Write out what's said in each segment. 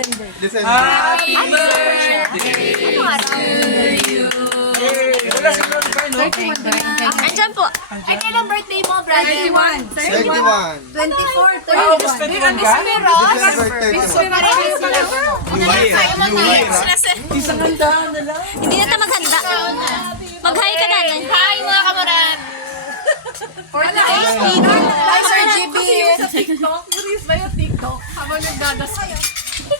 December. Happy birthday to you. Wala si Lord Carlo. Andyan po. Ay, kailan birthday mo, brother? 31. 24, Ah, August 21 ka? Isang handaan na lang. Hindi na tayo maghanda. Mag-hi ka na. Hi, mga kamarad! Hi, Sir GB! Sa TikTok, Luis ba yung TikTok? Habang nagdadasal.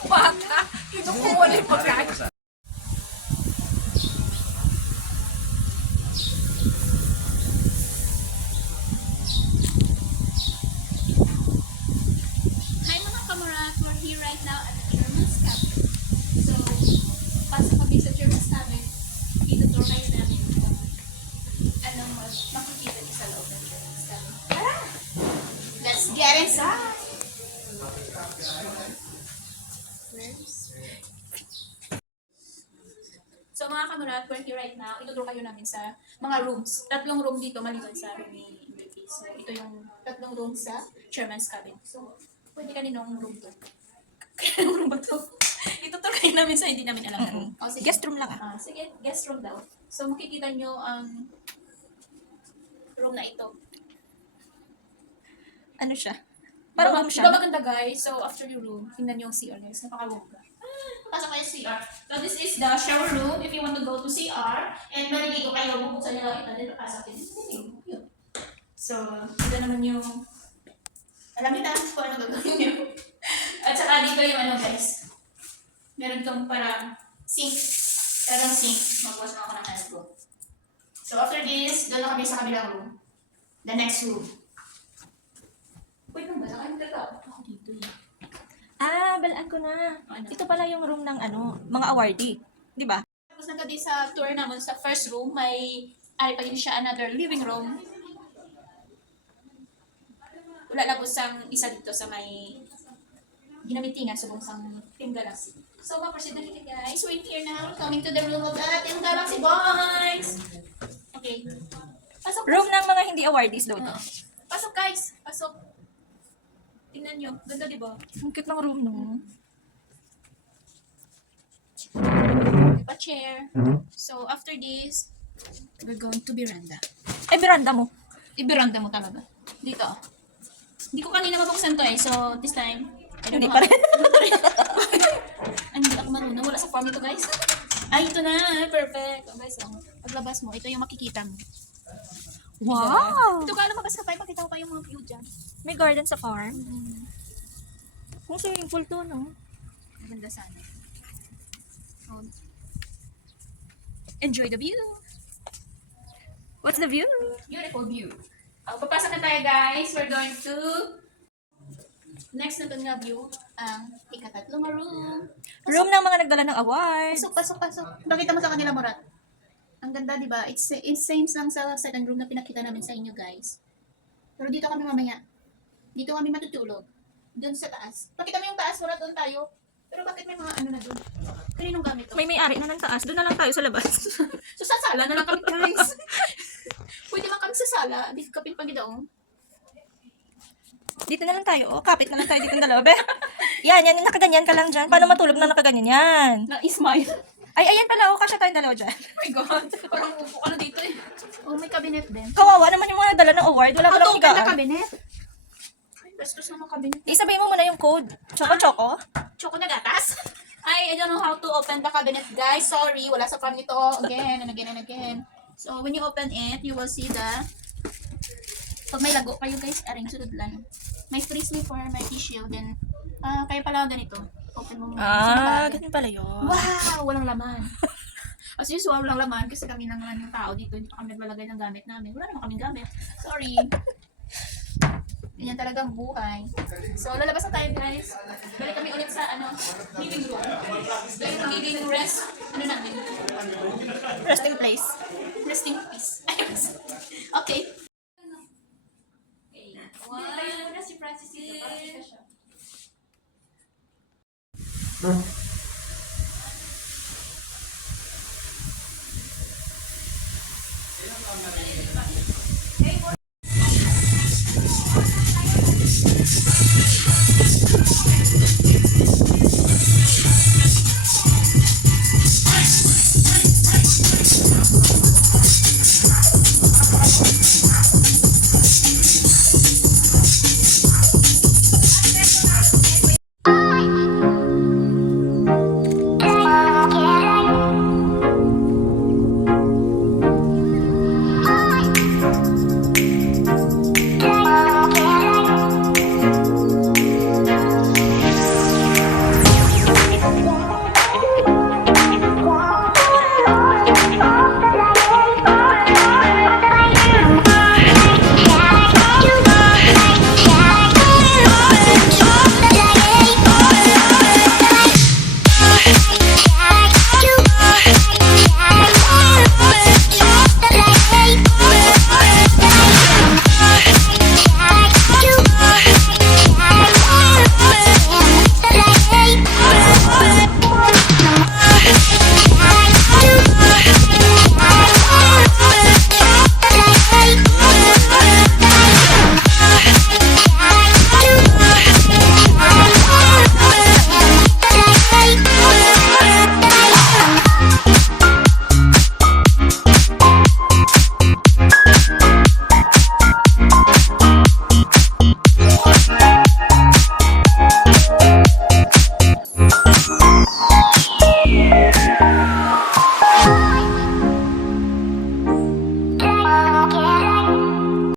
Bata, kinukuha na yung pagkain. Hi, mga kamarad! We're here right now at the German's Cafe. So, pasok kami sa German's Cafe. Itutur kayo namin. Anong makikita niyo sa loob ng German's Cafe? Tara! Let's get inside! So mga kamarad, we're here right now. Ituturo kayo namin sa mga rooms. 3 room dito maliban sa room ni BP. So ito yung 3 room sa chairman's cabin. So pwede kaninong room to. Kaninong room ba to? Ituturo kayo namin sa hindi namin alam na room. Oh, sige. Guest room lang Sige, guest room daw. So makikita nyo ang room na ito. Ano siya? Parang room siya. Diba maganda guys? So after yung room, tingnan nyo yung CR guys. Napaka-ganda. Pasok kayo sa CR. So this is the shower room if you want to go to CR. And maliligo kayo, bubuksan nyo lang ito. Then papasok din. Yun. So, ito naman yung alam niyo kung ano gagawin nyo. At saka dito yung ano guys. Meron itong parang sink. Parang sink. Magbuwas na ako ng hands ko. So after this, doon na kami sa kabilang room. The next room. Wait lang ba? Naka-interrupt ako dito eh. Balaan ko na. Ano? Ito pala yung room ng mga awardee. Di ba? Tapos nagkadi sa tour naman sa first room, may ari pa din siya another living room. Wala lang sang isa dito sa may ginamitingan sa buong sang Team Galaxy. So, ma-proceed na kita guys. We're here now. Coming to the room of the Team Galaxy boys! Okay. Pasok. Room ng mga hindi awardees daw to. Pasok guys. Pasok. Tingnan nyo. Ganda diba? Ang cute ng room, no? May pa chair. So, after this, we're going to veranda. Veranda mo. I-veranda mo talaga. Dito. Hindi ko kanina mabuksan to eh. So, this time, Hindi pa rin. Ay, hindi ako marunong. Wala sa form ito, guys. Ay, ito na. Perfect. Oh, guys, oh. Paglabas mo, ito yung makikita mo. Wow! Ito ka lumabas ka pa. Pakita ko pa yung mga view dyan. May garden sa farm. Kung swimming pool to, no? Maganda sana. So, enjoy the view. What's the view? Beautiful view. Papasok na tayo, guys. We're going to next na nga view, ang ikatatlong room. Room ng mga nagdala ng award. Pasok. Nakita mo sa kanila, Morat. Ang ganda, di ba? It's same lang sa second room na pinakita namin sa inyo, guys. Pero dito kami mamaya. Dito kami matutulog. Doon sa taas. Pakita mo yung taas, Morat, doon tayo. Pero bakit may mga ano na doon? Kaninong gamit to? May may-ari na ng taas. Doon na lang tayo sa labas. So, sa sala na lang kami, guys. Pwede man kami sa sala. Dito kapit pag daong. Dito na lang tayo. Kapit na lang tayo dito ng dalawa. Yan. Nakaganyan ka lang dyan. Paano matulog na nakaganyan yan? Na-smile. Ay, ayan pala. Kasya tayong dalawa dyan. Oh my God. Parang upo ka na dito eh. Oh, may cabinet din. Kawawa naman yung mga dala ng award. Wala palang Open na higaan. cabinet. Ay, bastos naman cabinet. Isabihin mo muna yung code. Choco. Choco na gatas? I don't know how to open the cabinet, guys. Sorry, wala sa farm nito. Again and again. So, when you open it, you will see the pag may lago kayo, guys, aring sunod lang. May freeze me for my tissue. Then, kaya pala ganito. Open mo muna. Ganun pala yun. Wow! Walang laman. As usual, walang laman kasi kami lang naman yung tao dito. Hindi pa kami naglalagay ng gamit namin. Wala naman kaming gamit. Sorry. Ganyan talagang buhay. So, lalabas na tayo, guys. Balik kami ulit sa, living room. So, yung magiging rest, namin? Resting place. Resting peace. Okay. One, si Francis dito.